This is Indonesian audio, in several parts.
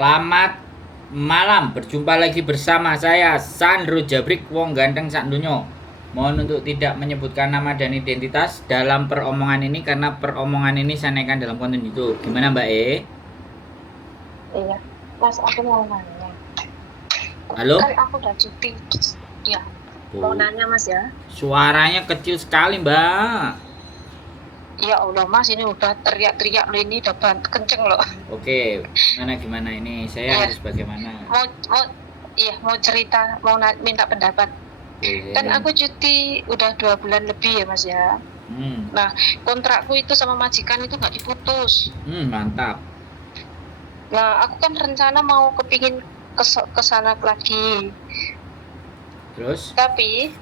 Selamat malam, berjumpa lagi bersama saya Sandro Jabrik, wong ganteng sak dunyo. Mohon untuk tidak menyebutkan nama dan identitas dalam peromongan ini karena peromongan ini saya naikkan dalam konten YouTube. Gimana Mbak E? Iya, Mas, aku mau nanya. Halo? Kan aku udah cuti. Ya, mau nanya Mas ya. Suaranya kecil sekali Mbak. Ya Allah Mas, ini udah teriak-teriak loh, ini udah kenceng loh. Oke, gimana ini? Saya Iya. harus bagaimana? Mau cerita, minta pendapat. Kan aku cuti udah 2 bulan lebih ya Mas ya. Nah, kontrakku itu sama majikan itu nggak diputus. Mantap. Nah, aku kan rencana mau kepingin ke sana lagi. Terus? Tapi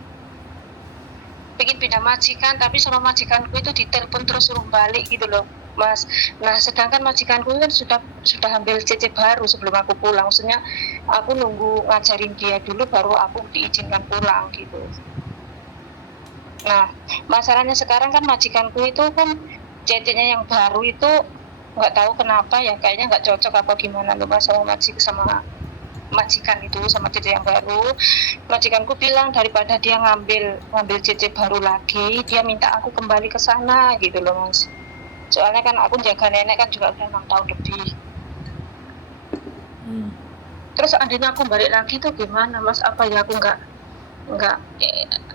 pengen pindah majikan, tapi sama majikanku itu ditelepon terus suruh balik gitu loh Mas. Nah sedangkan majikanku kan sudah ambil CC baru sebelum aku pulang, maksudnya aku nunggu ngajarin dia dulu baru aku diizinkan pulang gitu. Nah masalahnya sekarang kan majikanku itu kan CC-nya yang baru itu nggak tahu kenapa ya, kayaknya nggak cocok apa gimana loh Mas sama majikan itu, sama CC yang baru. Majikanku bilang daripada dia ngambil CC baru lagi, dia minta aku kembali ke sana gitu loh Mas. Soalnya kan aku jaga nenek kan juga udah 6 tahun lebih. Terus andainya aku balik lagi tuh gimana Mas? Apa ya aku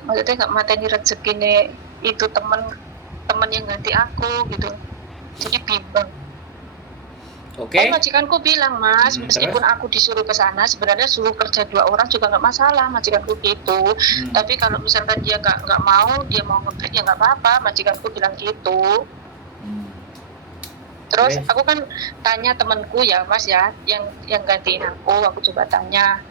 maksudnya nggak mateni rezeki itu temen yang ganti aku gitu. Jadi bimbang. Oke. Majikanku bilang Mas, meskipun terus? aku disuruh ke sana, sebenarnya suruh kerja 2 orang juga nggak masalah, majikanku gitu. Tapi kalau misalkan dia nggak mau, dia mau nge-break ya nggak apa-apa, majikanku bilang gitu. Terus aku kan tanya temanku ya Mas ya, yang gantiin aku coba tanya,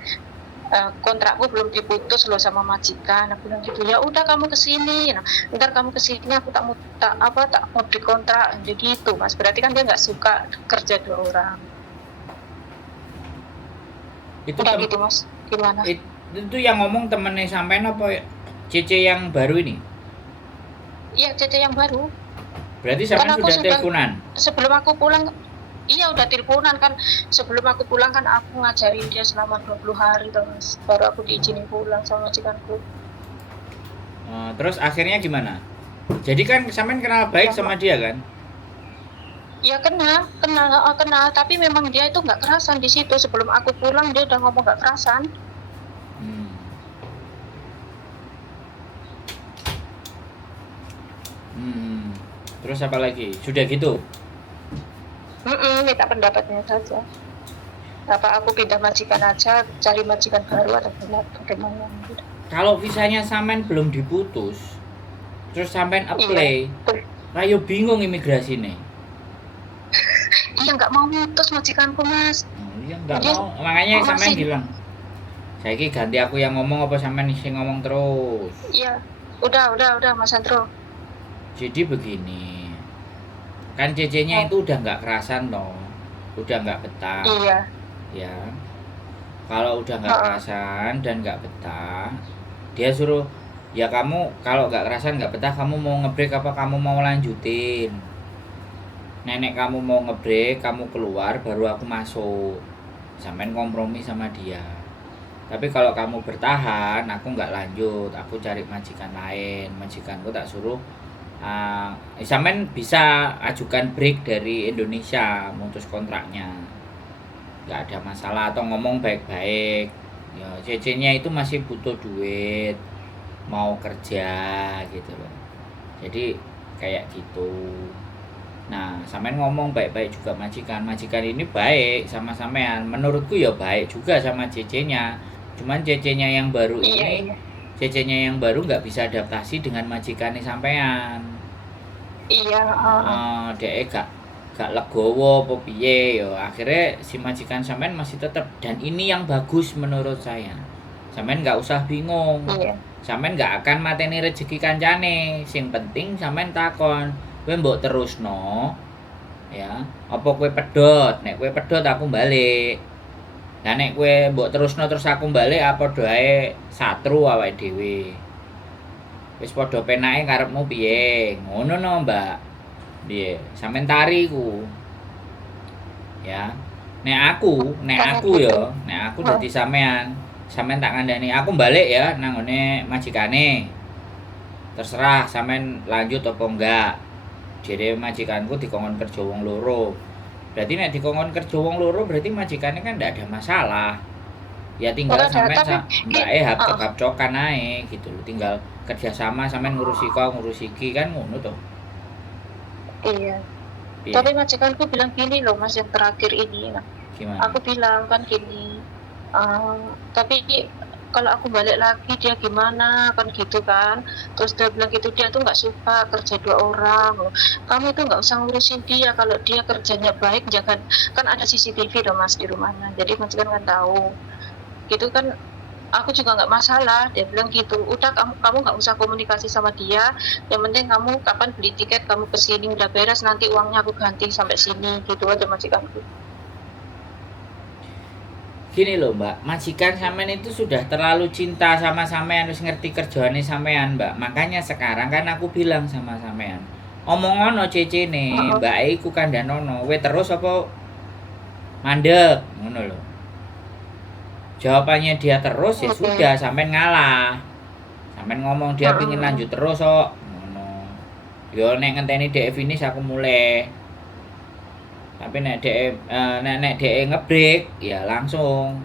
kontrakku belum diputus loh sama majikan. Aku bilang gitu, ya udah kamu kesini, nah, ntar kamu kesini aku tak mau beri kontrak gitu Mas. Berarti kan dia nggak suka kerja 2 orang. Itu udah gitu Mas, gimana? Itu yang ngomong temennya sampean apa CC yang baru ini? Iya, CC yang baru. Berarti sampean sudah teleponan? Sebelum aku pulang, iya udah teleponan kan. Sebelum aku pulang kan aku ngajarin dia selama 20 hari tuh Mas. Baru aku diizinin pulang sama majikanku. Terus akhirnya gimana? Jadi kan sampean kenal baik sama dia kan? Ya kenal, tapi memang dia itu nggak kerasan di situ. Sebelum aku pulang dia udah ngomong nggak kerasan. Terus apa lagi? Sudah gitu? Minta pendapatnya saja. Apa aku pindah majikan aja, cari majikan baru atau bagaimana? Kalau visanya sampean belum diputus, terus sampean apply, rayo bingung imigrasi nih. Iya nggak mau mutus majikanku Mas. Iya nggak mau, makanya sampean bilang, saya ganti aku yang ngomong apa sampean isi ngomong terus? Iya, udah Mas Andro. Jadi begini, kan CC-nya itu udah nggak kerasan loh, udah nggak betah. Iya. Ya, kalau udah nggak kerasan dan nggak betah, dia suruh, ya kamu kalau nggak kerasan nggak betah, kamu mau ngebreak apa kamu mau lanjutin? Nenek kamu mau ngebreak, kamu keluar, baru aku masuk. Sampai kompromi sama dia. Tapi kalau kamu bertahan, aku nggak lanjut, aku cari majikan lain. Majikanku tak suruh, sampean bisa ajukan break dari Indonesia, mutus kontraknya, nggak ada masalah, atau ngomong baik-baik. Ya CC-nya itu masih butuh duit, mau kerja gitu loh. Jadi kayak gitu. Nah, sampean ngomong baik-baik juga majikan ini baik sama sampean. Menurutku ya baik juga sama CC-nya. Cuman CC-nya yang baru ini, CC-nya yang baru nggak bisa adaptasi dengan majikannya sampean. Iya. Dia gak legowo apa piye yo. Akhirnya si majikan sampean masih tetap, dan ini yang bagus menurut saya. Sampean nggak usah bingung. Iya. Sampean nggak akan mateni rezeki kancane. Sing penting sampean takon, kowe mbok terusno ya apa kowe pedhot? Nek kowe pedhot aku balik. Lah nek kowe mbok terusno terus aku balik, apa doae satru awake dhewe. Wis padha penake karepmu piye? Ngono no, Mbak. Piye? Sampeyan tari ku. Ya. nek Kamu aku gitu. ya, nek aku dadi sampean tak kandhani, aku balik ya nang ngone majikane. Terserah sampean lanjut apa enggak. Jere majikanku dikongkon kerja wong loro. Berarti nek dikongkon kerja wong loro berarti majikannya kan ndak ada masalah. Ya tinggal Enggak ada, sampean tapi mbake uh, hapcok-hapcokan ae gitu loh. Tinggal kerjasama sampean ngurusi kau ngurusi iki kan ngono toh. iya. Piye? Tapi majikanku bilang gini loh Mas yang terakhir ini. Nah, Gimana? aku bilang kan gini, tapi kalau aku balik lagi dia gimana kan gitu kan. Terus dia bilang gitu dia tuh nggak suka kerja 2 orang. Kamu itu nggak usah ngurusin dia kalau dia kerjanya baik jangan kan ada CCTV dong Mas di rumahnya. Jadi majikan kan tahu. Gitu kan aku juga nggak masalah dia bilang gitu udah kamu nggak usah komunikasi sama dia yang penting kamu kapan beli tiket kamu ke sini udah beres nanti uangnya aku ganti sampai sini gitu aja majikanku. Gini loh mbak, majikan sampean itu sudah terlalu cinta sama sampean, harus ngerti kerjaannya sampean mbak. Makanya sekarang kan aku bilang sama sampean, omong ono cece nih, Uh-uh. mbak iku kandhanono, we terus apa mandek, ngono loh. Jawabannya dia terus ya Oke. sudah, sampean ngalah. Sampean ngomong dia pingin Uh-uh. lanjut terus kok, ngono. Yo nek ngenteni dhek finish aku mulai. Tapi nek dhek ngebreak ya langsung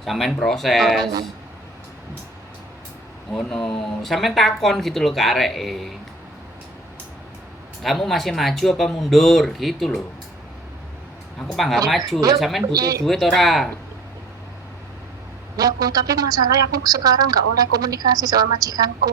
sampean proses. Uh-uh. Ngono, sampean takon gitu loh ke areke. Kamu masih maju apa mundur gitu loh. Aku apa nggak maju, Ya, lah sampean butuh ya, duit ora? ya aku tapi masalahnya aku sekarang nggak oleh komunikasi sama majikanku.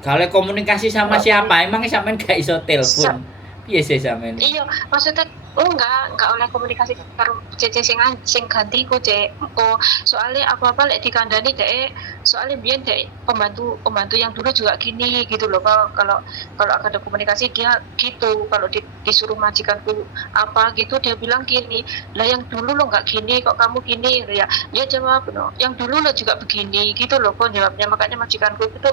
Kalau komunikasi sama Nggak boleh. siapa? Emang sampean gak iso telepon? Piye sih sampean? Iya, maksudnya enggak oleh komunikasi karo cece sing gantiku cek. Oh, soalnya apa-apa lek dikandani dek, soalnya biyen dek pembantu yang dulu juga gini gitu loh. Kalau kalau ada komunikasi dia gitu. Kalau disuruh majikanku apa gitu dia bilang gini, "Lah yang dulu lo nggak gini kok kamu gini?" Ya. Dia jawab, "No, yang dulu lo juga begini." Gitu loh kok jawabnya. Makanya majikanku itu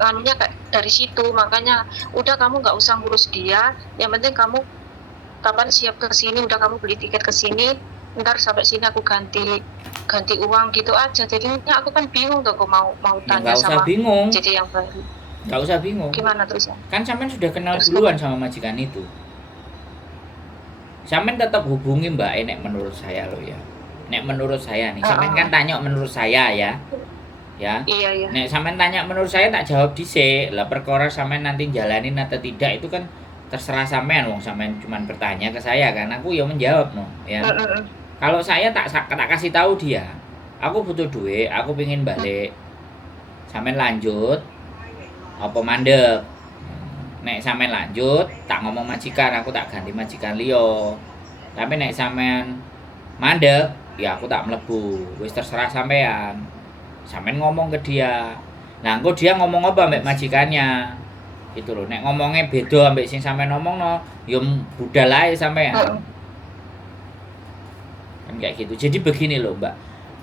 anunya kayak dari situ makanya udah kamu nggak usah ngurus dia yang penting kamu kapan siap ke sini udah kamu beli tiket ke sini ntar sampai sini aku ganti ganti uang gitu aja jadinya aku kan bingung tuh kok mau Ya tanya nggak usah sama bingung, JJ yang baru nggak usah bingung. gimana terus ya Kan sampean sudah kenal terus duluan sama majikan itu. Sampean tetap hubungi Mbak nek menurut saya loh ya. Nek menurut saya nih, sampean kan tanya menurut saya ya. Ya. iya iya Nek sampean tanya menurut saya tak jawab dhisik. Lah perkara sampean nanti jalanin atau tidak itu kan terserah sampean wong sampean cuman bertanya ke saya kan. Aku ya menjawab no, ya. Kalau saya tak kasih tahu dia. Aku butuh duit, aku pengen balik. Sampean lanjut apa mandek? Nek sampean lanjut, tak ngomong majikan, aku tak ganti majikan liya. Tapi nek sampean mandek, ya aku tak mlebu. Wis terserah sampean. Sampean ngomong ke dia. Nah, engko dia ngomong apa mbek majikannya. Gitu loh. Nek ngomongnya beda ambek sing sampean ngomongno, ya budal ae sampean. Kan kayak gitu. Jadi begini loh, Mbak.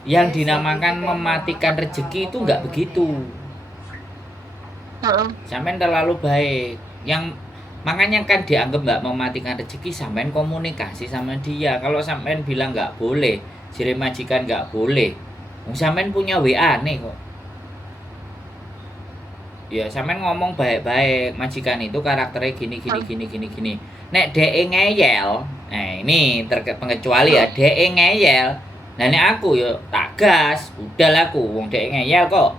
Yang dinamakan mematikan rezeki itu enggak begitu. Sampean terlalu baik. Yang makanya kan dianggap nggak mematikan rezeki, sampean komunikasi sama dia. Kalau sampean bilang nggak boleh, jere majikan nggak boleh, sampean punya WA nih kok. Ya sampean ngomong baik-baik, majikan itu karakternya gini gini gini gini gini. Nek DE ngeyel, nah ini pengecuali ya, DE ngeyel. Nah nek aku yo tak gas, udah aku wong DE ngeyel kok.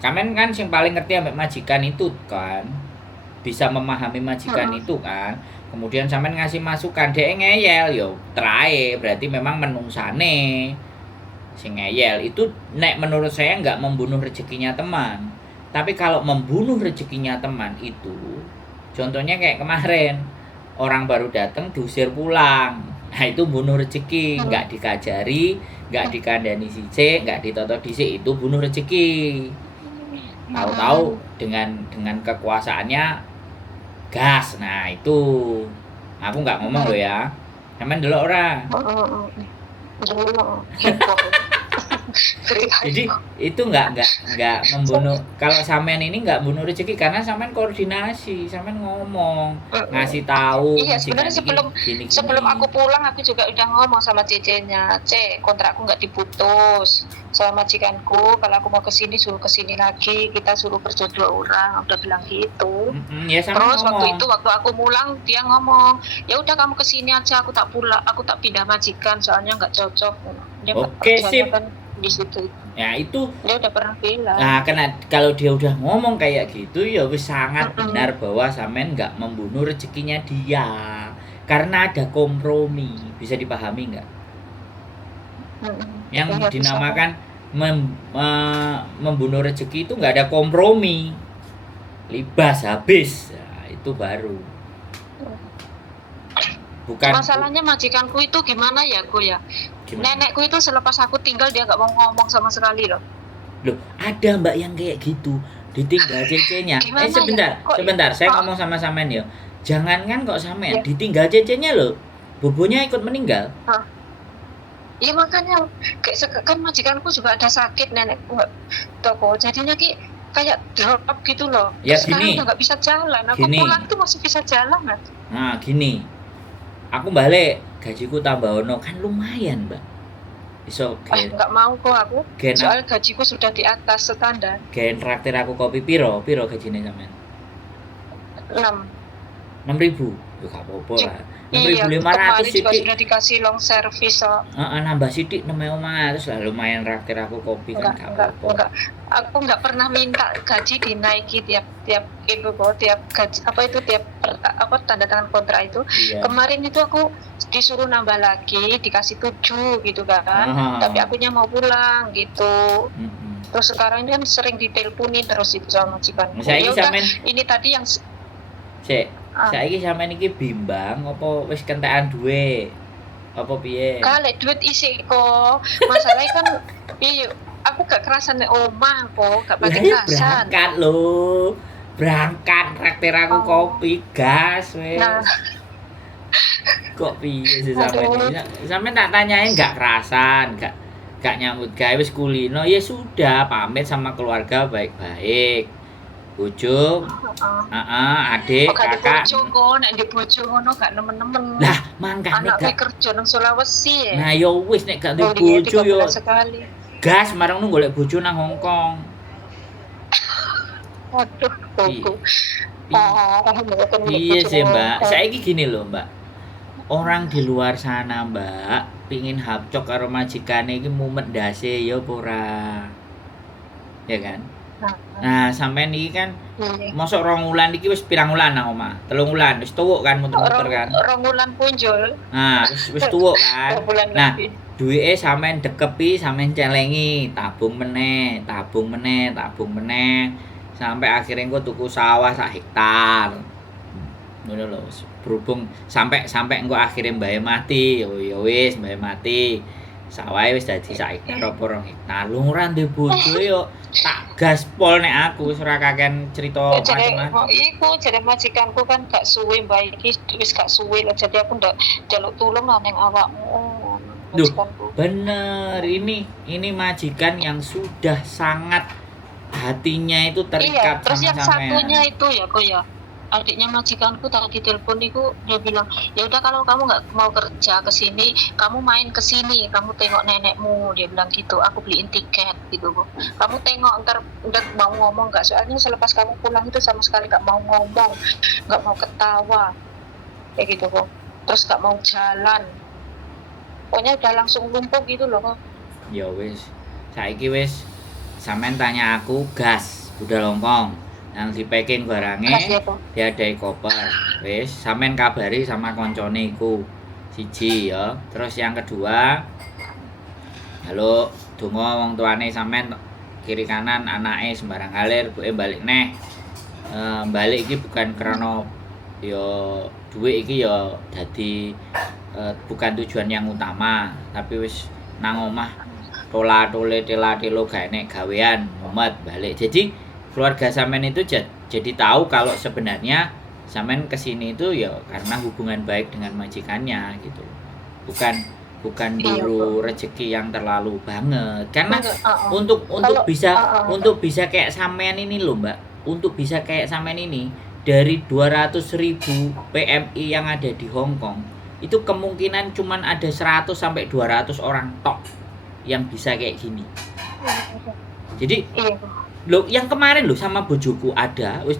Sampean kan sing paling ngerti ambek majikan itu kan. Bisa memahami majikan itu kan. Kemudian sampean ngasih masukan dhek ngeyel yo trae berarti memang menungsane sing ngeyel itu nek menurut saya nggak membunuh rezekinya teman. Tapi kalau membunuh rezekinya teman itu contohnya kayak kemarin orang baru datang diusir pulang. Nah itu bunuh rezeki, nggak dikajari, nggak dikandani sithik, nggak ditoto dhisik itu bunuh rezeki. Tahu-tahu dengan kekuasaannya gas. Nah, itu aku nggak ngomong loh ya. Sampeyan delok ora? dulu heboh Jadi itu nggak membunuh. Kalau sampean ini nggak bunuh rezeki karena sampean koordinasi, sampean ngomong, ngasih tahu Iya, majikan sebenarnya ini gini sebelum gini. aku pulang aku juga udah ngomong sama cecenya, kontrakku nggak diputus sama majikanku, kalau aku mau kesini suruh kesini lagi, kita suruh kerja 2 orang, udah bilang gitu. Ya sampean Terus ngomong. waktu aku pulang dia ngomong, ya udah kamu kesini aja, aku tak pindah majikan soalnya nggak cocok. Dia Oke, sip. kan di situ. Ya itu. Dia udah pernah bilang. Nah, kalau dia udah ngomong kayak gitu ya wis sangat benar bahwa sampean nggak membunuh rezekinya dia. Karena ada kompromi. Bisa dipahami nggak? Yang Iya, dinamakan membunuh rezeki itu nggak ada kompromi. Libas habis. Nah, itu baru. Bukan. Masalahnya majikanku itu gimana ya, ya? Gimana? Nenekku itu selepas aku tinggal dia nggak mau ngomong sama sekali loh. Loh, ada mbak yang kayak gitu, ditinggal cecenya. Gimana sebentar, saya ngomong sama sampean ya. Jangankan kok sampean, ditinggal cecenya loh. Bobonya ikut meninggal. Iya makanya kan majikanku juga ada sakit, nenekku toko. Jadinya kayak drop gitu loh. Ya sekarang gini. udah nggak bisa jalan. Aku pulang tuh masih bisa jalan kan. Nah gini, aku balik gajiku tambah ono kan lumayan mbak. Iso nggak mau kok aku. Soal gajiku sudah di atas standar. Gen traktir aku kopi piro gajine sampean? 6.000. Yo gak apa-apa lah. 6.500 sithik. Iya, sudah dikasih long service so. Nambah sithik 6.500 lah lumayan traktir aku kopi kan gak apa-apa. Aku nggak pernah minta gaji dinaiki tiap itu kok, tiap gaji tiap tanda tangan kontrak itu. Iya. Kemarin itu aku disuruh nambah lagi, dikasih 7 gitu kan. Tapi akunya mau pulang gitu. Terus sekarang ini kan sering diteleponin terus itu sama majikan. Ini tadi yang saiki sampean iki bimbang apa wis kentekan duwe? Apa piye? Kalek duit isih kok. Masalahnya kan piye aku gak kerasan nek omah kok, gak pakai kerasan. Berangkat lho. Berangkat traktir aku kopi gas wis. Nah. Kok piye sih sampean? Sampean tak tanyain gak kerasan, gak nyambut gawe wis kulino ya sudah pamit sama keluarga baik-baik. Bojo, adik, kakak. Bojo kok, nek di bojo ngono gak nemen-nemen. Lah, mangkane gak kerja nang Sulawesi ya. Nah, ya wis nek gak di bojo yo. Gas marang nu golek bojo nang Hong Kong. Waduh, bogo. Iya sih, Mbak. Saiki gini loh, Mbak. Orang di luar sana, Mbak, pingin hapcok karo majikane iki mumet ndase ya apa ora? Ya kan? Nah, sampean iki kan mosok 2 wulan iki wis pirang wulan nang omah? 3 wulan wis tuwuk kan muter-muter kan. 2 wulan punjul. Nah, wis tuwuk kan. Nah, duwike sampean dekepi, sampean celengi, tabung meneh sampai akhirnya engko tuku sawah 1 hektar. Ngono lho, berhubung sampai engko akhirnya mbae mati, ya wis mbae mati. Sawahe wis dadi 1 hektar apa 2 hektar. Lu ora ndek bojo yo tak gaspol nek aku wis ora kakean crita macam-macam. Iku jare majikanku kan gak suwe mbak iki wis gak suwe lho, jadi aku ndak njaluk tulung lah ning awakmu. Duh, bener ini majikan yang sudah sangat hatinya itu terikat terus sama yang sampean. Satunya itu ya kok ya. Adiknya majikanku tadi telepon itu dia bilang ya udah kalau kamu nggak mau kerja ke sini kamu main ke sini kamu tengok nenekmu, dia bilang gitu. Aku beliin tiket gitu kok, kamu tengok ntar udah mau ngomong nggak, soalnya selepas kamu pulang itu sama sekali nggak mau ngomong, nggak mau ketawa kayak gitu kok, terus nggak mau jalan, pokoknya udah langsung lumpuh gitu loh kok. Ya wis saiki wis sampean tanya aku gas udah lompong yang di packing barangnya diadai koper wis sampean kabari sama koncone iku siji ya. Terus yang kedua halo donga wong tuane sampean kiri kanan anake sembarang ngalir buke balik neh balik iki bukan karena ya duit iki ya dadi bukan tujuan yang utama, tapi wis nang omah tola-tole tela-telo gak enek gawean mumet balik. Jadi keluarga sampean itu jadi tahu kalau sebenarnya sampean kesini itu ya karena hubungan baik dengan majikannya gitu. bukan Iya, buru rezeki yang terlalu banget. Karena enggak, untuk kalau bisa kayak sampean ini loh Mbak, untuk bisa kayak sampean ini dari 200.000 PMI yang ada di Hong Kong, itu kemungkinan cuman ada 100 sampai 200 orang tok yang bisa kayak gini. Jadi iya, lo yang kemarin lo sama bojoku ada wis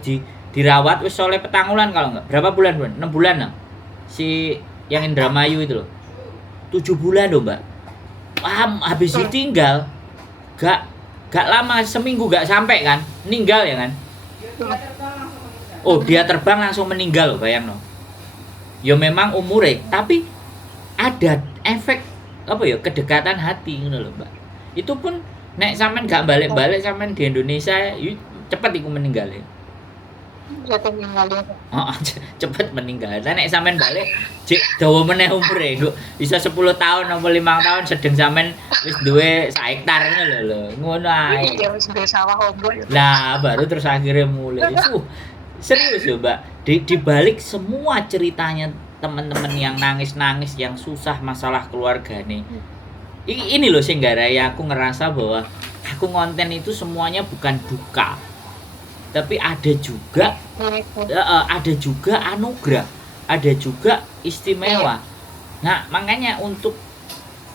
dirawat wis oleh Petangulan kalau enggak. Berapa bulan, Bun? 6 bulan lah. Si yang Indramayu itu loh. 7 bulan loh Mbak. Habis ditinggal gak lama, seminggu gak sampai kan, meninggal ya kan. Oh dia terbang langsung meninggal loh, bayang no. Ya memang umure, tapi ada efek apa ya, kedekatan hati ngono loh Mbak. Itu pun nek sampean gak balik-balik sampean di Indonesia cepet iku meninggal ya. Oh, cepet meninggal. Lah nek sampean balik cek dawa meneh umure kok bisa 10 tahun apa 5 tahun sedeng sampean wis duwe sak hektar ngono lho. Ngono ae. iya wis duwe sawah ombok ya. Lah baru terus akhirnya mulai. Serius ya, Mbak. Di balik semua ceritanya teman-teman yang nangis-nangis, yang susah masalah keluarga nih. Ini loh sing garai aku ngerasa bahwa aku konten itu semuanya bukan duka. Tapi ada juga anugerah, ada juga istimewa. Nah makanya untuk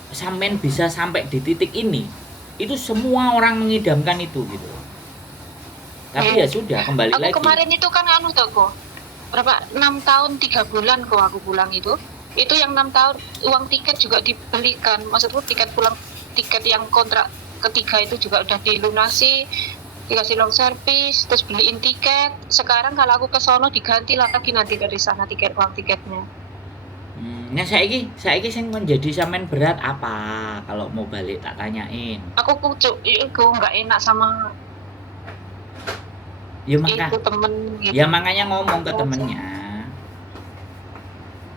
sampean bisa sampai di titik ini, itu semua orang mengidamkan itu gitu. Tapi ya sudah, kembali aku lagi. Kemarin itu kan tuh kok berapa 6 tahun 3 bulan kok aku pulang itu yang 6 tahun uang tiket juga dibelikan, maksudku tiket pulang, tiket yang kontrak ketiga itu juga udah dilunasi, dikasih long service, terus beliin tiket. Sekarang kalau aku ke sono diganti lagi nanti dari sana uang tiketnya. Nah saiki sing menjadi sampean berat apa kalau mau balik tak tanyain. Aku nggak enak sama Ya itu temen gitu. Ya makanya ngomong ke temennya.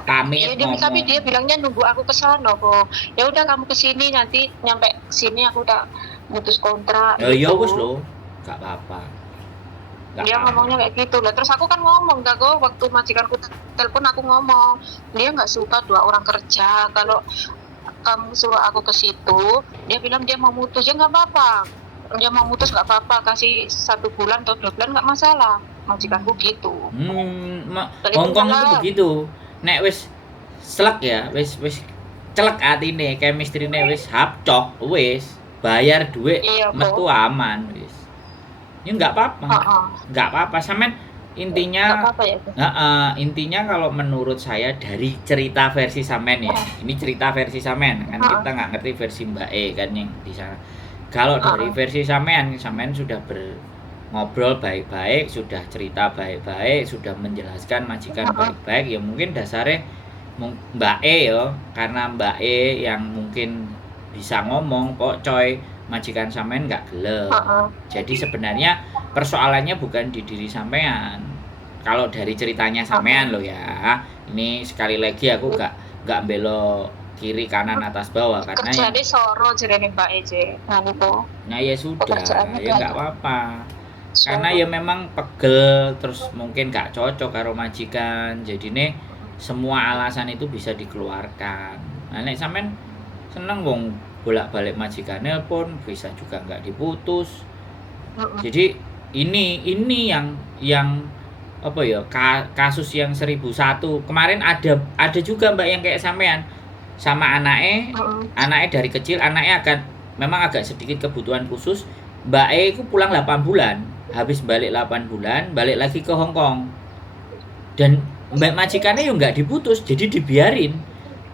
Pamit ngomong. Tapi dia bilangnya nunggu aku ke sono kok. Ya udah kamu ke sini, nanti nyampe sini aku udah mutus kontrak. Ya wis lho. Gak apa-apa. Dia ngomongnya kayak gitu lah. Terus aku kan ngomong kok waktu majikanku telepon, aku ngomong dia nggak suka 2 orang kerja. Kalau kamu suruh aku ke situ, dia bilang dia mau mutus, ya nggak apa-apa. Dia mau mutus nggak apa-apa, kasih 1 bulan atau 2 bulan nggak masalah. Majikanku gitu. Hongkong itu begitu. Nek wis selek ya, wis celek atine, chemistry-ne wis hapcok, wis bayar duit metu aman wis. Ya nggak apa-apa. Nggak apa-apa. Sampean intinya intinya kalau menurut saya dari cerita versi sampean ya. Ini cerita versi sampean kan, kita nggak ngerti versi Mbak E kan yang di sana. Kalau dari versi sampean sudah ngobrol baik-baik, sudah cerita baik-baik, sudah menjelaskan majikan baik-baik, ya mungkin dasarnya Mbak E ya, karena Mbak E yang mungkin bisa ngomong kok coy, majikan sampean nggak gelem. Jadi sebenarnya persoalannya bukan di diri sampean. Kalau dari ceritanya sampean lo ya, ini sekali lagi aku nggak belo kiri kanan atas bawah karena kerjane soro jerene Mbak Ece. Nah ya sudah, ya nggak apa-apa. Karena ya memang pegel, terus mungkin gak cocok karo majikan. Jadi nih semua alasan itu bisa dikeluarkan. Nah nek sampean seneng wong bolak-balik majikannya pun bisa juga nggak diputus. Jadi ini yang apa ya, kasus yang 1001 kemarin ada juga Mbak yang kayak sampean sama anaknya dari kecil, anaknya memang agak sedikit kebutuhan khusus. Mbak E itu pulang 8 bulan, habis balik 8 bulan balik lagi ke Hong Kong, dan Mbak majikannya yang nggak diputus, jadi dibiarin.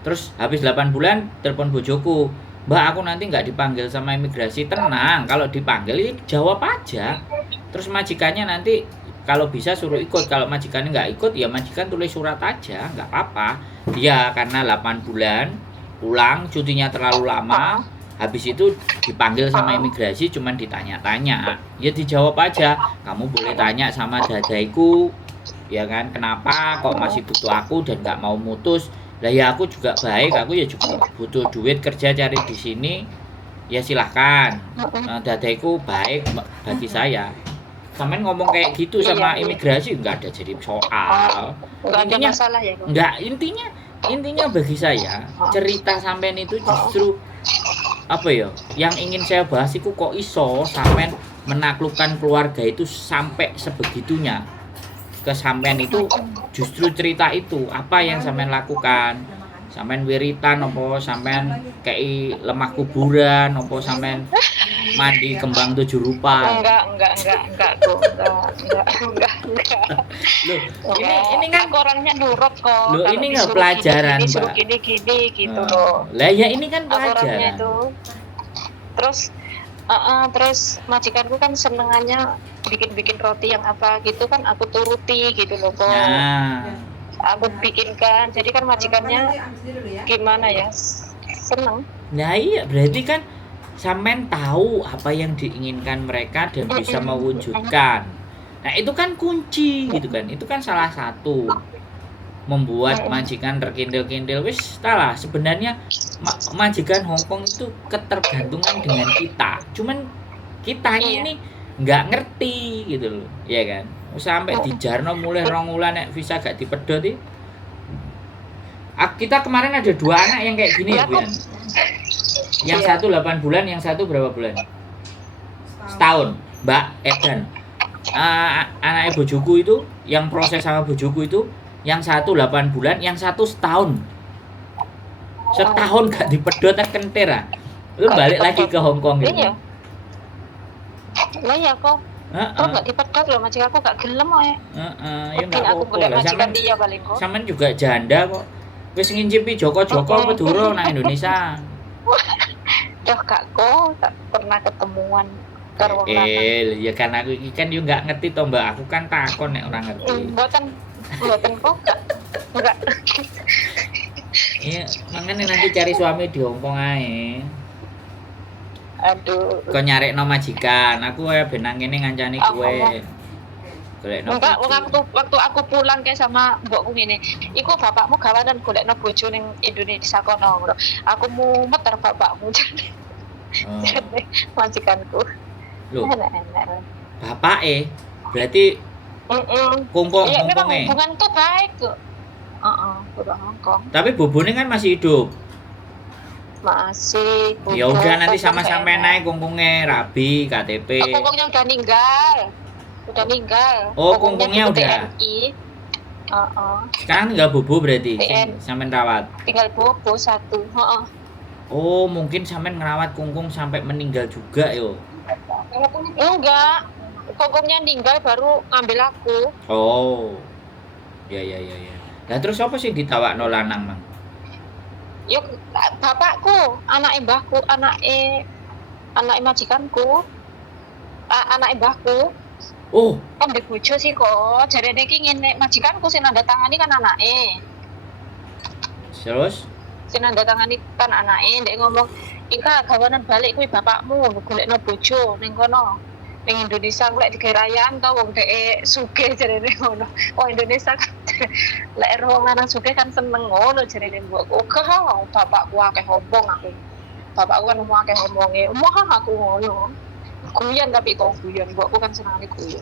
Terus habis 8 bulan telepon bojoku, Mbak aku nanti nggak dipanggil sama imigrasi. Tenang, kalau dipanggil jawab aja. Terus majikannya nanti kalau bisa suruh ikut, kalau majikannya nggak ikut ya majikan tulis surat aja, nggak apa-apa. Dia karena 8 bulan pulang, cutinya terlalu lama, habis itu dipanggil sama imigrasi cuman ditanya-tanya, ya dijawab aja. Kamu boleh tanya sama dadaiku ya kan, kenapa kok masih butuh aku dan nggak mau mutus. Lah ya aku juga baik, aku ya juga butuh duit kerja cari di sini, ya silahkan. Dadaiku baik bagi saya. Sampean ngomong kayak gitu sama imigrasi nggak ada jadi soal. Nggak ada masalah ya. Nggak, intinya intinya bagi saya cerita sampean itu justru apa ya yang ingin saya bahas itu kok iso sampean menaklukkan keluarga itu sampai sebegitunya ke sampean itu justru cerita itu apa yang sampean lakukan sampean wiritan opo sampean kei lemah kuburan opo sampean mandi kembang 7 rupa enggak tuh enggak. loh ini kan aku orangnya nurut kok. loh Kalau ini nggak disuruh pelajaran gini, disuruh Mbak gini gitu loh. lah ya ini kan Aku orangnya pelajaran itu terus majikanku kan senengannya bikin roti yang apa gitu kan aku turuti gitu loh kok. nah Aku bikinkan, jadi kan majikannya gimana ya, seneng. nah iya berarti kan sampean tahu apa yang diinginkan mereka dan bisa mewujudkan. Nah, itu kan kunci gitu kan. Itu kan salah satu membuat majikan terkindil-kindil. Wis lah sebenarnya majikan Hongkong itu ketergantungan dengan kita. Cuman kita ini nggak ngerti gitu loh. Iya kan? Sampai dijarno mulai 2 wulan nek visa gak dipedhot iki. Kita kemarin ada 2 anak yang kayak gini ya, Bu Yan. Yang satu 8 bulan, yang satu berapa bulan? Setahun. Mbak Edan. Anak bojoku itu, yang proses sama bojoku itu, yang satu 8 bulan, yang satu setahun. Setahun gak dipedhot kentir ah. Lu balik lagi ke Hongkong gitu. Iya. Lah ya kok. Kok gak dipedhot loh, majikan aku gak gelem ae. Ya enggak apa-apa. Majikan dia paling kok. Sampean juga janda kok. Wis ngincipi Joko-Joko apa durung nang Indonesia? Duh kak kok tak pernah ketemuan karo wong lanang. Ya kan aku iki kan yo enggak ngerti to Mbak, aku kan takon nek ora ngerti. Mboten kok enggak. Iya, makanya nanti cari suami di Hongkong ae. Aduh. Kok nyarekno majikan, aku kaya benang kene ngancani kowe. Golekno. Enggak, waktu aku pulang kayak sama mbokku ngene. Iku bapakmu gawanan golekno bojo ning Indonesia kono. Aku mumet karo bapakmu. Majikanku. Loh. Bapake berarti Hongkong. Iya, memang hubungan tuh baik kok. Udah Hongkong. Tapi bobone kan masih hidup. Masih. Ya udah nanti sama-sama naik kongkongnya rabi KTP. Kongkongnya udah meninggal. Oh, kongkongnya udah. Sekarang tinggal bobo berarti sampean rawat. Tinggal bobo 1. Oh, mungkin sampean ngerawat kongkong sampai meninggal juga yo. Enggak. Kongkongnya meninggal baru ngambil aku. Oh. Ya. Lah terus apa sih ditawakno lanang, Mang? Yuk bapakku, anak mbahku, anak majikanku, anak mbahku. Oh, kan di bojo sih kok. Jarene iki ngene majikanku sing nanda tangani kan anake. Terus? Sing nanda tangani kan anake, ndek ngomong, "Ika gawanan balik kuwi bapakmu golekno bojo ning kono." Ning Indonesia golek digerayaan ta wong dhek sugih jarene ngono. Oh Indonesia kan lek wong lanang sugih kan seneng ngono jarene mbokku. Kok bapakku akeh ngomong aku. Bapakku kan ngomong akeh ngomonge. Aku ngono. Guyon tapi kok guyon. Mbokku kan senengane guyon.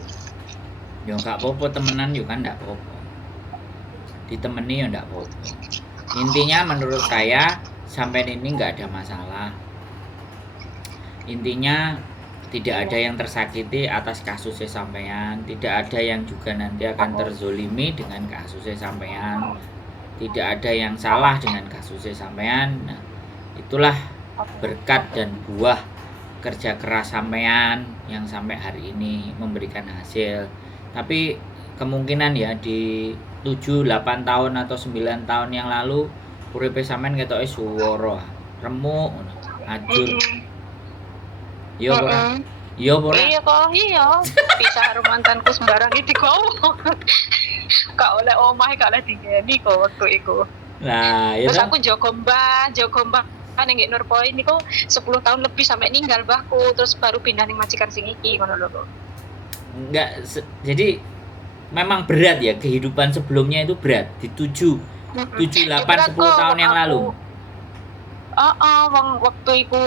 Ya enggak apa-apa temenan yo kan enggak apa-apa. Ditemeni ya enggak apa-apa. Intinya menurut saya sampai ini enggak ada masalah. Intinya tidak ada yang tersakiti atas kasusnya sampean, tidak ada yang juga nanti akan terzolimi dengan kasusnya sampean, tidak ada yang salah dengan kasusnya sampean. Nah, itulah berkat dan buah kerja keras sampean yang sampai hari ini memberikan hasil. Tapi kemungkinan ya di 7-8 tahun atau 9 tahun yang lalu uripe sampean ketoke suwara, remuk, ajur. Iya ora? Iya ora? Iya kok, iya. Pisah karo mantanku sembarang iki kok. Gak oleh omah, gak oleh digeni kok waktu iku. Nah, itu. Terus aku Joko Mbah ning Nurpoint niku 10 tahun lebih sampai ninggal mbahku, terus baru pindah ning majikan sing iki ngono lho. Enggak, jadi memang berat ya kehidupan sebelumnya itu berat di 7, 8, 10 tahun yang lalu. Waktu itu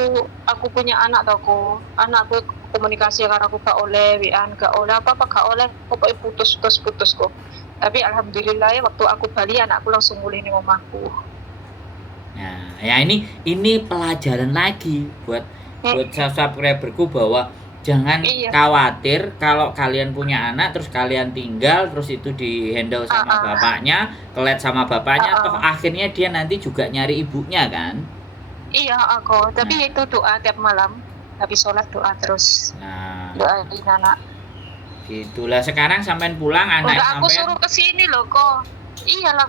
aku punya anak toko, anakku komunikasi karo aku gak oleh WA, gak oleh apa-apa gak oleh, pokoknya putus kok. Tapi alhamdulillah ya waktu aku balik anakku langsung mulai ning omahku. Nah, ya ini pelajaran lagi buat subscriberku bahwa jangan Iya. khawatir kalau kalian punya anak terus kalian tinggal terus itu di-handle sama bapaknya, kelet sama bapaknya, toh akhirnya dia nanti juga nyari ibunya kan. Iya aku, tapi itu doa tiap malam. Habis sholat doa terus. Nah, Doain anak. gitulah. Sekarang sampean pulang anak Enggak, aku sampean suruh kesini loh kok. Iyalah,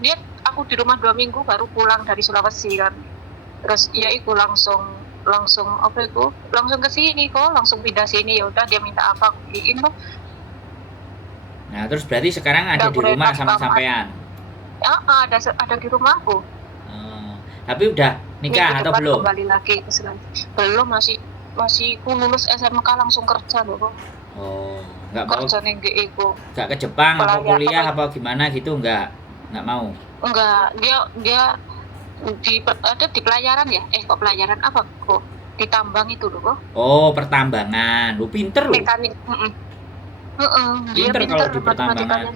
dia aku di rumah 2 minggu baru pulang dari Sulawesi kan. Terus ya itu langsung apa itu? Langsung ke sini kok, langsung pindah sini. Ya udah dia minta apa aku beliin kok. Nah, terus berarti sekarang ada di rumah sama sampean. Ada di rumahku. Tapi udah nikah atau belum? Kembali lagi ke Sulawesi. Belum, masih ku lulus SMK langsung kerja loh kok. Oh, nggak mau kerja ning iku. Nggak ke Jepang atau kuliah apa gimana gitu nggak mau? Enggak, dia ada di pelayaran ya? Kok pelayaran apa kok? Di tambang itu loh kok. Oh, pertambangan. Lu pinter lu. Mekanik. Pinter kalau di pertambangan.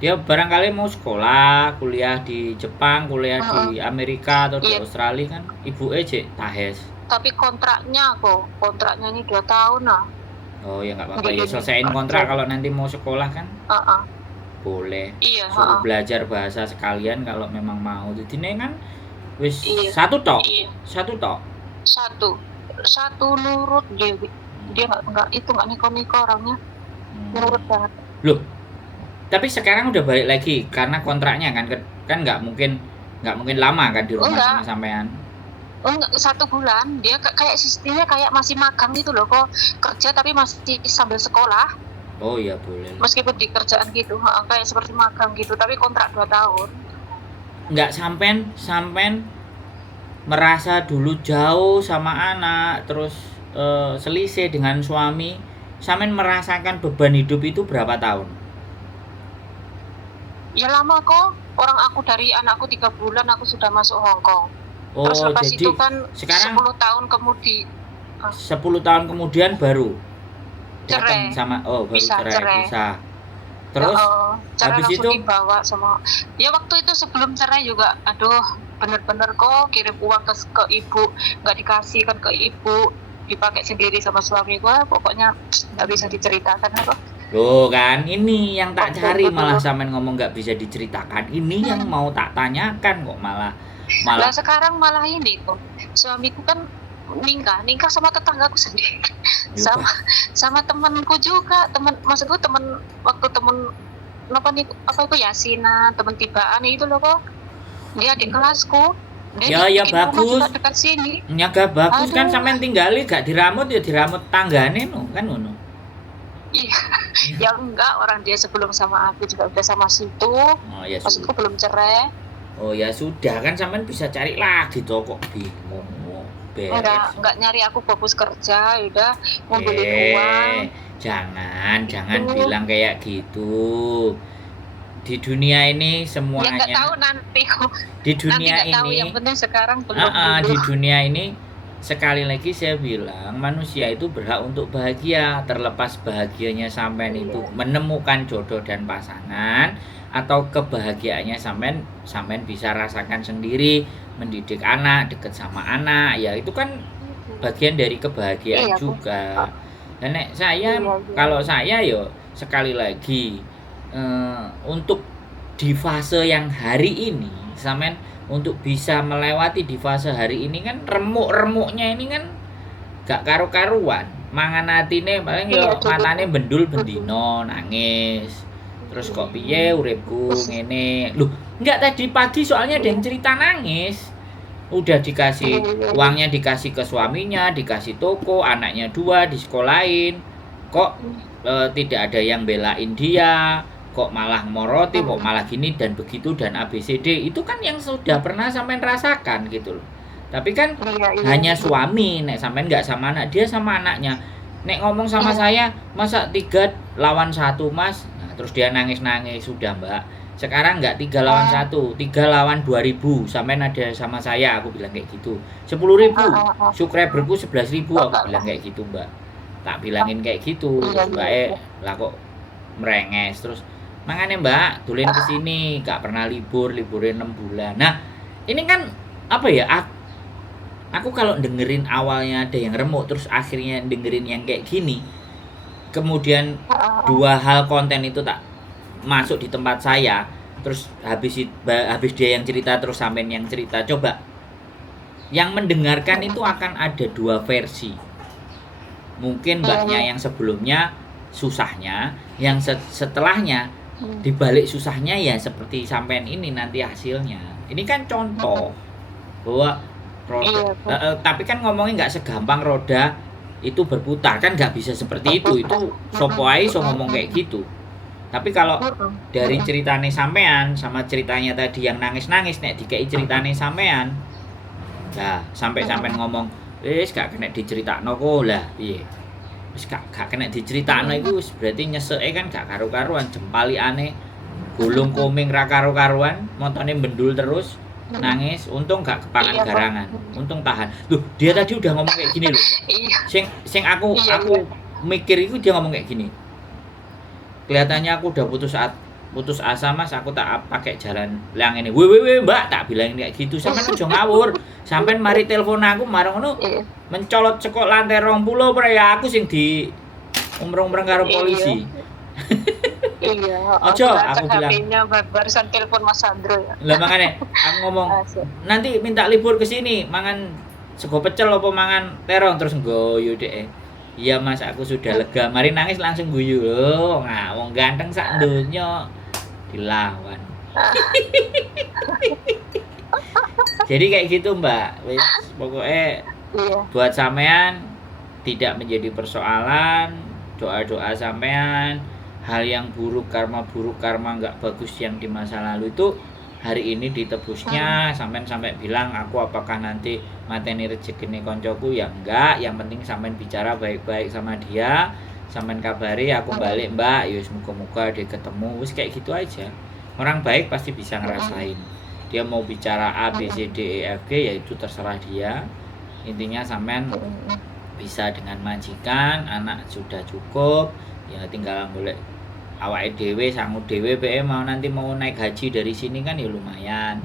Dia barangkali mau sekolah, kuliah di Jepang, kuliah di Amerika atau di Australia kan. Ibu cek tahes. Tapi kontraknya ini 2 tahun lah. Oh ya nggak apa-apa ya, selesaiin kontrak kalau nanti mau sekolah kan. Boleh. Iya, suruh belajar bahasa sekalian kalau memang mau. Jadi ini kan wis satu tok. Satu nurut dia nggak niko-niko orangnya. Nurut banget. Loh. Tapi sekarang udah balik lagi karena kontraknya kan nggak mungkin lama kan di rumah sama sampean. Enggak, 1 bulan. Dia kayak sistemnya kayak masih magang gitu loh kok, kerja tapi masih sambil sekolah. Oh iya boleh. Meskipun di kerjaan gitu, kayak seperti magang gitu, tapi kontrak 2 tahun. Enggak sampean merasa dulu jauh sama anak, terus selisih dengan suami, sampean merasakan beban hidup itu berapa tahun? Ya lama kok. Orang aku dari anakku 3 bulan aku sudah masuk Hong Kong. Oh, terus lepas jadi itu kan sekarang 10 tahun kemudian 10 tahun kemudian baru cerai. Baru cerai. Bisa. Terus cerai habis itu dibawa sama ya waktu itu sebelum cerai juga aduh bener-bener kok kirim uang ke ibu nggak dikasih kan ke ibu, dipakai sendiri sama suami gua, pokoknya nggak bisa diceritakan apa. Loh kan ini yang tak cari, malah sampean ngomong nggak bisa diceritakan, ini yang mau tak tanyakan kok malah. Nah sekarang malah ini tuh suamiku kan nikah sama tetanggaku sendiri. sama temanku juga, maksudku teman apa itu Yasina, teman tibaan itu loh kok. Dia adik kelasku. Ya bagus. Dekat sini. Ya gak bagus. Aduh. Kan sampean tinggali gak diramut ya diramut tanggane no kan ngono. Iya. Ya enggak, orang dia sebelum sama aku juga udah sama situ. Oh ya. Maksudku belum cerai. Oh ya sudah, kan sampean bisa cari lagi toh, kok bingung. Enggak nyari aku fokus kerja, udah ngumpulin uang. Jangan bilang kayak gitu. Di dunia ini semuanya. Ya nggak tahu nanti kok. Di dunia nanti ini. Tahu, yang penting sekarang belum. Di dunia ini sekali lagi saya bilang manusia itu berhak untuk bahagia, terlepas bahagianya sampean itu menemukan jodoh dan pasangan atau kebahagiaannya sampean bisa rasakan sendiri, mendidik anak, deket sama anak, ya itu kan bagian dari kebahagiaan juga. Dan kalau saya yo sekali lagi untuk di fase yang hari ini sampean untuk bisa melewati di fase hari ini kan remuk-remuknya ini kan gak karu-karuan, mangan atine paling yo matane bendul bendino nangis. Terus kok piye uripku ngene. Loh, enggak tadi pagi soalnya ada yang cerita nangis. Udah dikasih uangnya, dikasih ke suaminya, dikasih toko, anaknya 2 disekolahin. Kok tidak ada yang belain dia, kok malah moroti, kok malah gini dan begitu dan ABCD. Itu kan yang sudah pernah sampean rasakan gitu loh. Tapi kan hanya suami, nek sampean enggak sama anak, dia sama anaknya. Nek ngomong sama saya, masa 3 lawan 1 Mas? Terus dia nangis-nangis, sudah Mbak. Sekarang enggak 3 lawan 1, 3 lawan 2000. Sampai ada sama saya, aku bilang kayak gitu. 10.000. Subscriberku 11.000, aku bilang kayak gitu Mbak. Tak bilangin kayak gitu. Mbak lah kok merenges terus mangane Mbak dolen kesini gak pernah liburin 6 bulan. Nah ini kan apa ya, aku kalau dengerin awalnya ada yang remuk terus akhirnya dengerin yang kayak gini, kemudian dua hal konten itu tak masuk di tempat saya, terus habis dia yang cerita terus sampean yang cerita, coba yang mendengarkan itu akan ada dua versi. Mungkin mbaknya yang sebelumnya susahnya, yang setelahnya dibalik susahnya ya seperti sampean ini nanti hasilnya. Ini kan contoh bahwa roda, tapi kan ngomongnya nggak segampang roda itu berputar, kan nggak bisa seperti itu sopo ae so ngomong kayak gitu. Tapi kalau dari ceritane sampean sama ceritanya tadi yang nangis-nangis nek dikei ceritane sampean, nah sampai sampean ngomong wis gak kena diceritakno kok lah piye, wis gak kena diceritakno iku berarti nyeseke kan gak karu-karuan, jempaliane gulung koming ra karu-karuan, montone bendul terus nangis, untung gak kepangan garangan, untung tahan. Loh, dia tadi udah ngomong kayak gini loh. Sing aku mikir itu dia ngomong kayak gini. Kelihatannya aku udah putus asa Mas, aku tak pakai jalan yang ini. Weh Mbak, tak bilang kayak gitu. Sampeyan aja ngawur. Sampeyan mari telepon aku marang ngono. Mencolot sekok lantai 20 ya aku sing di umreng-umreng karo polisi. Iya, aku bilang HP-nya barusan telepon Mas Sandro ya. Lah makanya aku ngomong nanti minta libur ke sini mangan sego pecel apa mangan terong terus nggoyo dhek. Iya Mas, aku sudah lega. Mari nangis langsung guyu. Loh, wong ganteng sak donya dilawan. Jadi kayak gitu Mbak. Wis pokoknya buat sampean tidak menjadi persoalan, doa-doa sampean, hal yang buruk karma nggak bagus yang di masa lalu itu hari ini ditebusnya. Sampai bilang aku apakah nanti mateni rezekine koncoku, ya enggak, yang penting sampean bicara baik-baik sama dia, sampean kabari aku balik Mbak, ya semoga-moga dia ketemu, wis kayak gitu aja. Orang baik pasti bisa ngerasain. Dia mau bicara A B C D E F G ya itu terserah dia. Intinya sampean bisa dengan majikan, anak sudah cukup, ya tinggal golek awake dhewe sangu dhewe PE mau nanti mau naik haji dari sini kan ya lumayan.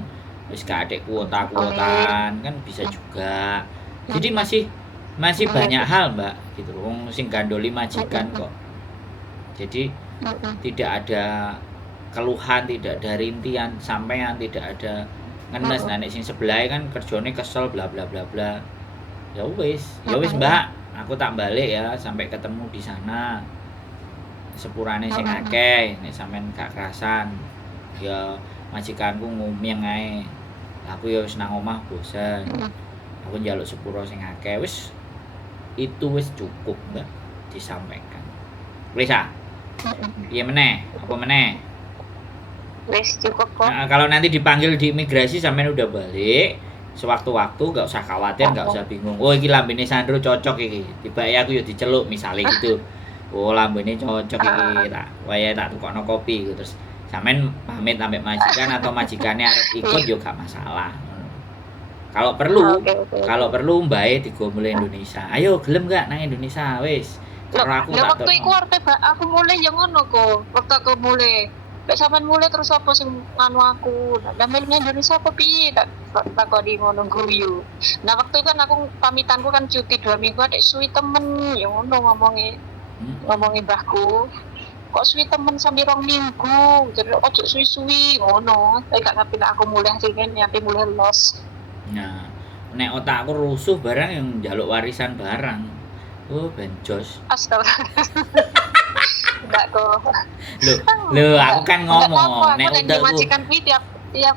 Wis gak ada kuota-kuotaan kan bisa juga. Jadi masih banyak hal Mbak gitu loh. Wong sing gandoli majikan kok. Jadi tidak ada keluhan, tidak ada rintian, sampean tidak ada ngenes. Nah nek sing sebelah kan kerjane kesel bla bla bla bla. Ya wis Mbak, aku tak balik ya sampai ketemu di sana. Sepurane sing akeh, nek sampean gak kerasan ya majikanku ngomong ae. Aku ya wis nang omah bosen. Aku njaluk sepuro sing akeh wis. Itu wis cukup Mbak disampaikan. Wis ah. Piye meneh? Apa meneh? Wis cukup kok. Nah, kalau nanti dipanggil di imigrasi sampean udah balik, sewaktu-waktu gak usah khawatir, gak usah bingung. Oh iki lambene Sandro cocok iki. Tiba-tiba aku ya diceluk misalnya gitu. Oh lambene cocok iki, tak wayahe tak tukokno kopi gitu. Terus sampean pamit ambek majikan atau majikannya arep ikut yo gak masalah. Kalau perlu mbae digo mulai Indonesia. Ayo gelem gak nang Indonesia wis. Karo aku tak waktu iku aku mulai yo ngono kok. Waktu aku mulai lek sampean mulai terus apa sing anu aku. Lah milih Indonesia apa piye tak kok di ngono guyu. Nah waktu itu kan aku pamitanku kan cuti 2 minggu adek suwi temen yo ngono ngomongin mbahku, kok suwi temen sampe 2 minggu, jadi ojo suwi-suwi ngono. Saya gak ngerti aku mulai singen nyampe mulai los. Nah, nek otakku rusuh barang yang njaluk warisan barang. Oh, benjos. Astaga. Enggak kok. Loh, aku kan ngomong nek udah majikan kuwi tiap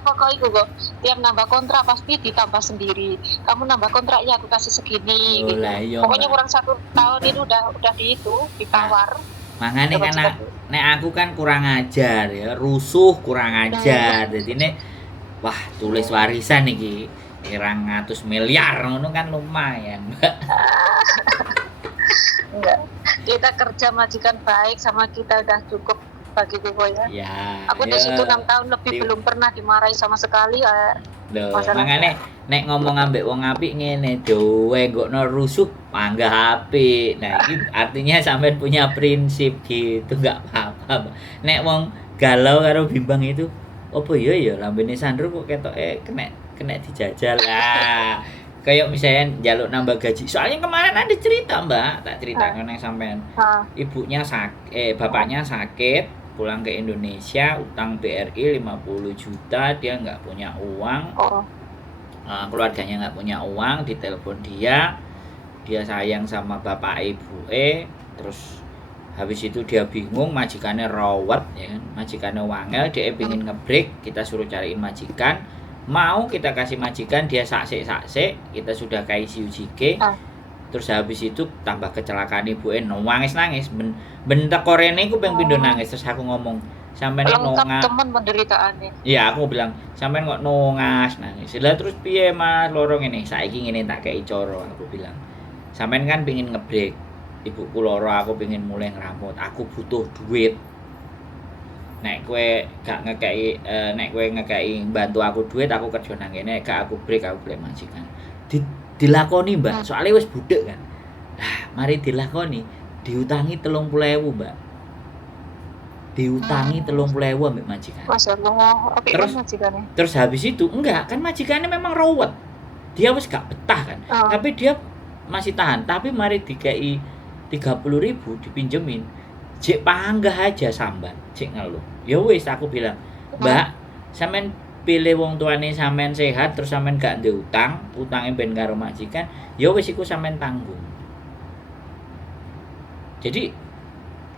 pokok itu kok tiap nambah kontrak pasti ditambah sendiri. Kamu nambah kontrak ya aku kasih segini gitu. Pokoknya kurang 1 tahun itu udah ditawar. Makanya kan nek aku kan kurang ajar ya, rusuh kurang ajar. Jadi ini wah tulis warisan iki 200 miliar ngono kan lumayan. Enggak. Kita kerja majikan baik sama kita udah cukup bagi gue ya. Ya. Aku di situ 6 tahun lebih belum pernah dimarahi sama sekali. Lho, masalahnya. makane nek ngomong ambek wong apik ngene, diwenggokno rusuh panggah apik. Nah, iki artinya sampean punya prinsip gitu, enggak apa-apa. Mbak. Nek wong galau karo bimbang itu, opo iya ya lambene Sandro kok ketoke kena kena dijajal. Ah, kayak misalnya njaluk nambah gaji. Soalnya kemarin ada cerita, Mbak, tak Ah, ceritakan yang sampean. ah, Ibunya bapaknya sakit, pulang ke Indonesia, utang BRI 50 juta, dia nggak punya uang, oh, keluarganya nggak punya uang, ditelepon dia sayang sama bapak ibu, terus habis itu dia bingung, majikannya rawat, ya kan, majikannya wangel, dia pingin ngebreak, kita suruh cariin majikan, mau kita kasih majikan, dia saksik, kita sudah kasih UJG, ah, terus habis itu tambah kecelakaan ibu nangis ben teko rene iku ping pindho oh, nangis, terus aku ngomong sampeyan lengkap nonga, teman penderitaannya. iya aku bilang sampeyan kok nongas nangis, lah terus piye mas loro ngene, saiki ngene tak kei coro, aku bilang sampeyan kan pengin ngebreak, ibuku loro, aku pengin mulai ngeramut, aku butuh duit, nek kowe gak ngekei nek kowe ngekei bantu aku duit, aku kerja nang kene, gak aku break, aku golek majikan. Dilakoni, Mbak, soalnya wis budek kan. Nah, mari dilakoni, diutangi 30.000, Mbak. Diutangi 30.000 ambek majikan. Masya Allah, apik Terus kan majikannya. terus habis itu enggak, kan majikannya memang rawat. Dia wis gak betah kan. Oh, Tapi dia masih tahan, tapi mari dikai 30.000 dipinjemin. Cek panggah aja sambat, cek ngeluh. Ya wis aku bilang, "Mbak, sampean pilih wong tuane sampean sehat terus sampean gak ndek utang, utange ben karo majikan, ya wis iku sampean tanggung." Jadi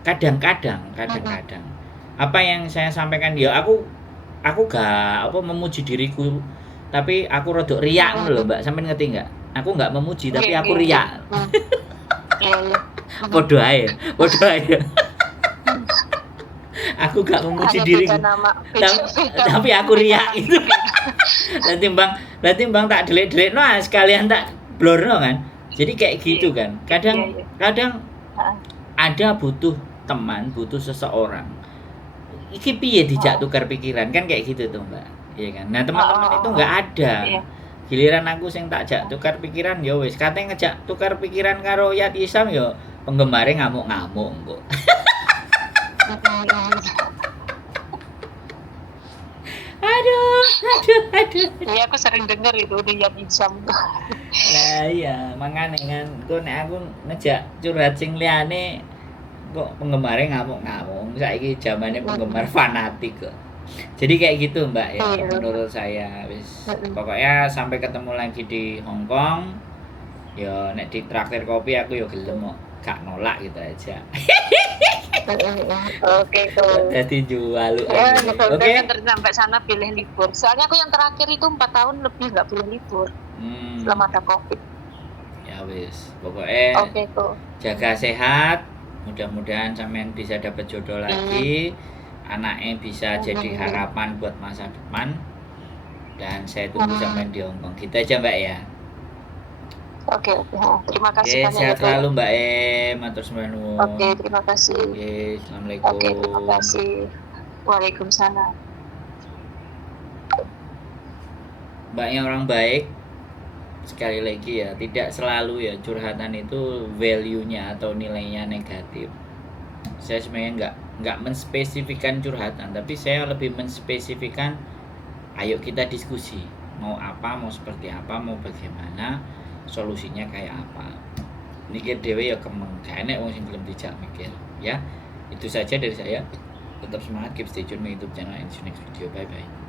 kadang-kadang apa yang saya sampaikan ya aku gak apa memuji diriku, tapi aku rodok riak ngono lho, Mbak, sampean ngerti enggak? Aku nggak memuji tapi iya, aku iya, iya. riak. Iya, iya. Padha ae, padha ae. Aku gak memuji Ada diriku. beda nama, Tapi aku riak itu. Nanti bang tak delete no sekalian tak blur no kan. Jadi kayak gitu kan. Kadang Ah, ada butuh teman, butuh seseorang. Iki piye dijak tukar pikiran kan kayak gitu tuh Mbak. Iya kan. Nah teman-teman itu nggak ada. iya. Giliran aku sing tak jak tukar pikiran ya wis. Katanya ngejak tukar pikiran karo Yat Isam ya penggemare ngamuk-ngamuk kok. Aduh. Iya, aku sering dengar itu dia Insam. Lah iya, makane kan kok nek aku ngejak curhat sing liyane kok penggemare ngamuk-ngamuk. Saiki zamane penggemar fanatik kok. Jadi kayak gitu Mbak ya, Iya. menurut saya wis. Pokoknya sampai ketemu lagi di Hong Kong. Ya nek ditraktir kopi aku ya gelem kok. Gak nolak gitu aja. Oke, tuh. Dadi jual. Ya, betul. Oke. Kan sampai sana pilih libur. Soalnya aku yang terakhir itu 4 tahun lebih nggak boleh libur selama ada COVID. Ya wis, pokoknya Oke, tuh. jaga sehat. Mudah-mudahan sampean bisa dapat jodoh lagi. Anaknya bisa jadi harapan buat masa depan. Dan saya tunggu sampean di Hong Kong. Gitu aja Mbak ya. Oke. Terima kasih banyak sehat ya, Pak. selalu Mbak matur nuwun. Oke, terima kasih. Assalamualaikum. Oke, terima kasih. Waalaikumsalam. Mbaknya orang baik. Sekali lagi ya, tidak selalu ya curhatan itu value-nya atau nilainya negatif. Saya sebenarnya nggak menspesifikan curhatan, tapi saya lebih menspesifikan ayo kita diskusi. Mau apa, mau seperti apa, mau bagaimana, solusinya kayak apa. Mikir dewe ya kemeng, gak enak wong sing belum dijak mikir, ya. Itu saja dari saya. Tetap semangat, keep stay tune di YouTube channel and see you next video. Bye bye.